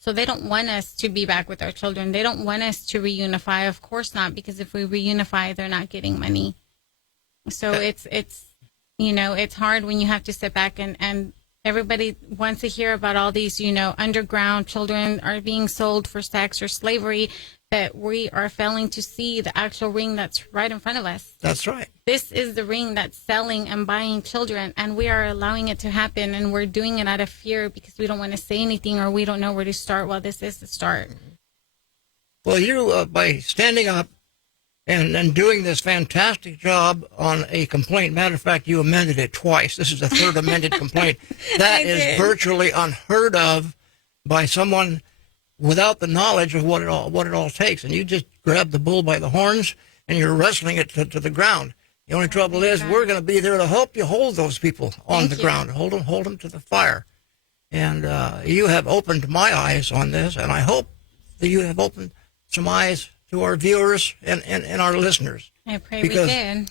So they don't want us to be back with our children. They don't want us to reunify. Of course not, because if we reunify, they're not getting money. So it's it's hard when you have to sit back and everybody wants to hear about all these, underground children are being sold for sex or slavery, that we are failing to see the actual ring that's right in front of us. That's right. This is the ring that's selling and buying children, and we are allowing it to happen, and we're doing it out of fear because we don't want to say anything, or we don't know where to start. Well, this is the start. Well, you, by standing up and doing this fantastic job on a complaint, matter of fact, you amended it twice. This is the third amended complaint. That is virtually unheard of by someone without the knowledge of what it all takes. And you just grab the bull by the horns and you're wrestling it to the ground. The only trouble is we're going to be there to help you hold those people on the ground, hold them to the fire. And you have opened my eyes on this, and I hope that you have opened some eyes to our viewers and our listeners. I pray because, we did.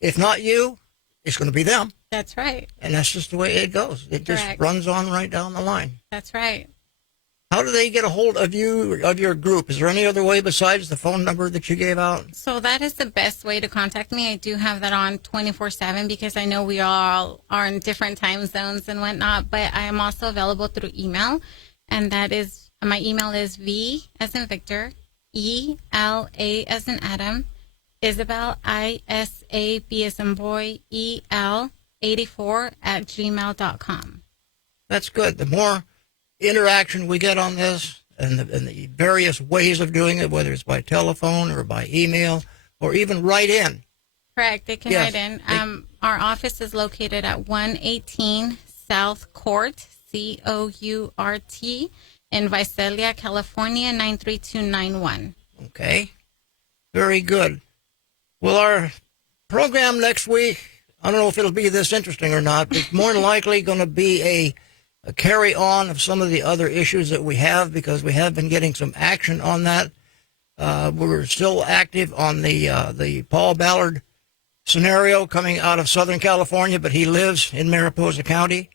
If not you, it's going to be them. That's right. And that's just the way it goes. It just runs on right down the line. That's right. How do they get a hold of you, of your group? Is there any other way besides the phone number that you gave out? So that is the best way to contact me. I do have that on 24/7 because I know we all are in different time zones and whatnot, but I am also available through email. And that is, my email is V as in Victor, ELA as in Adam, Isabel, ISAB as in boy, EL 84@gmail.com. That's good. The more interaction we get on this and the various ways of doing it, whether it's by telephone or by email or even write in. Correct. They can write in. Our office is located at 118 South Court, COURT, in Visalia, California, 93291. Okay. Very good. Well, our program next week, I don't know if it'll be this interesting or not, but it's more than likely going to be a carry on of some of the other issues that we have, because we have been getting some action on that. We're still active on the Paul Ballard scenario coming out of Southern California, but he lives in Mariposa County,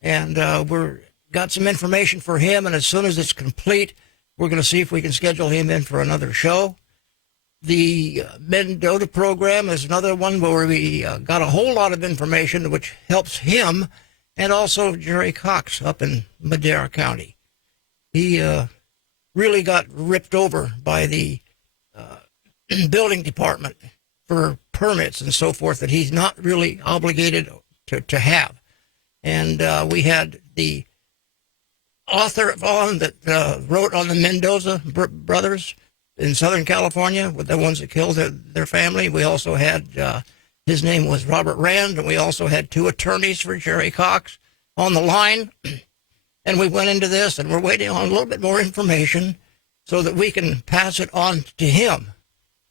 and we're got some information for him, and as soon as it's complete, we're going to see if we can schedule him in for another show. The Mendota program is another one where we got a whole lot of information which helps him, and also Jerry Cox up in Madera County. He really got ripped over by the building department for permits and so forth that he's not really obligated to have. And we had the author on that wrote on the Mendoza brothers in Southern California, with the ones that killed their family. We also had, his name was Robert Rand, and we also had 2 attorneys for Jerry Cox on the line. And we went into this, and we're waiting on a little bit more information so that we can pass it on to him.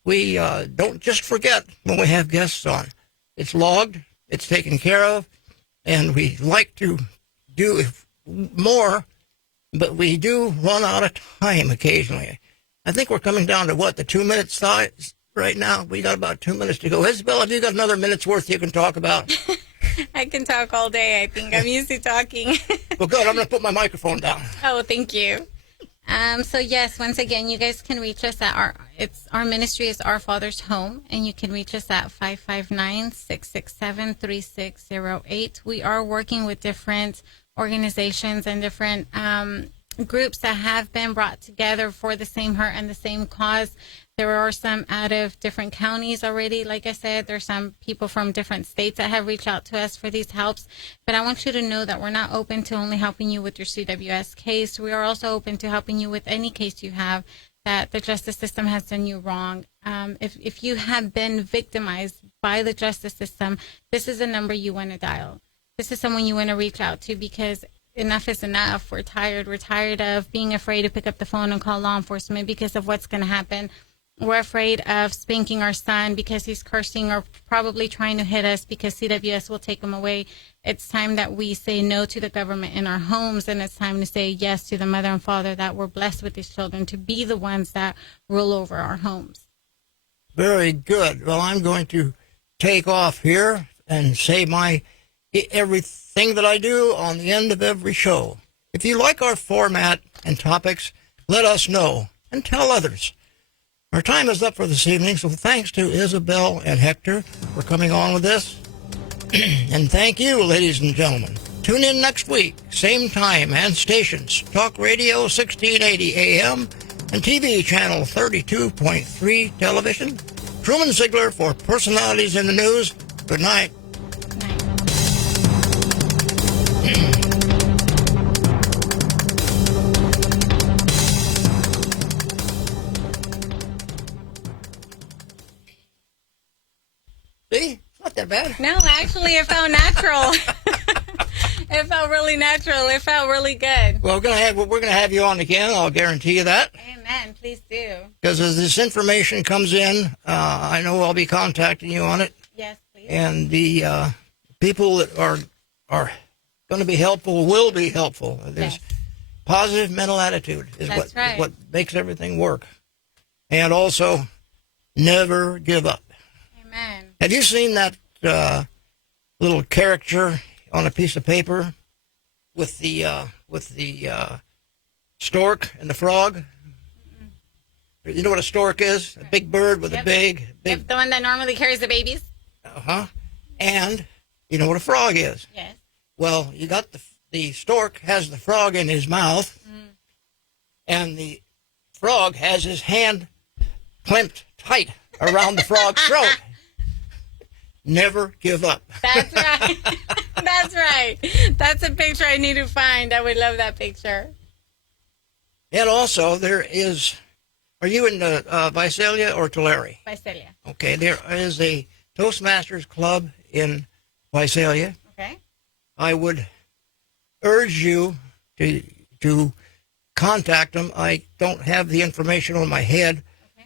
We don't just forget when we have guests on. It's logged, it's taken care of, and we like to do more, but we do run out of time occasionally. I think we're coming down to, the 2 minutes size right now? We got about 2 minutes to go. Isabel, have you got another minute's worth you can talk about? I can talk all day, I think. I'm used to talking. Well, good. I'm going to put my microphone down. Oh, thank you. So yes, once again, you guys can reach us at our ministry is Our Father's Home, and you can reach us at 559-667-3608. We are working with different organizations and different groups that have been brought together for the same hurt and the same cause. There are some out of different counties already. Like I said, there's some people from different states that have reached out to us for these helps. But I want you to know that we're not open to only helping you with your CWS case. We are also open to helping you with any case you have that the justice system has done you wrong. If you have been victimized by the justice system, this is a number you want to dial. This is someone you want to reach out to, because enough is enough. We're tired. We're tired of being afraid to pick up the phone and call law enforcement because of what's going to happen. We're afraid of spanking our son because he's cursing or probably trying to hit us because CWS will take him away. It's time that we say no to the government in our homes, and it's time to say yes to the mother and father that we're blessed with these children to be the ones that rule over our homes. Very good. Well, I'm going to take off here and say everything that I do on the end of every show. If you like our format and topics, let us know and tell others. Our time is up for this evening, so thanks to Isabel and Hector for coming on with this. And thank you, ladies and gentlemen. Tune in next week, same time and stations. Talk Radio 1680 AM and TV channel 32.3 television. Truman Ziegler for Personalities in the News. Good night. See? It's not that bad. No, actually, it felt natural. It felt really natural. It felt really good. Well, we're gonna have you on again. I'll guarantee you that. Amen. Please do. Because as this information comes in, I know I'll be contacting you on it. Yes, please. And the people that are going to be helpful will be helpful. There's positive mental attitude is what makes everything work. And also, never give up. Amen. Have you seen that little caricature on a piece of paper with the stork and the frog? Mm-mm. You know what a stork is? A big bird with a big. Yep, the one that normally carries the babies. And you know what a frog is? Yes. Well, you got the stork has the frog in his mouth, and the frog has his hand clamped tight around the frog's throat. Never give up. That's right. That's right. That's a picture I need to find. I would love that picture. And also, there is. Are you in Visalia or Tulare? Visalia. Okay, there is a Toastmasters Club in Visalia. Okay. I would urge you to contact them. I don't have the information on my head,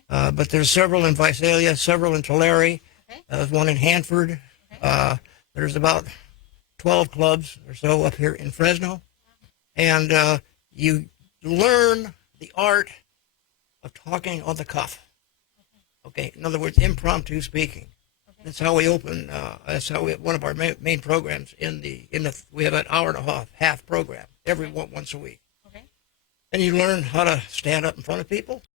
but there's several in Visalia, several in Tulare. There's one in Hanford. There's about 12 clubs or so up here in Fresno. And you learn the art of talking on the cuff. Okay, in other words, impromptu speaking. That's how we open. That's how one of our main programs we have an hour and a half program once a week. Okay. And you learn how to stand up in front of people.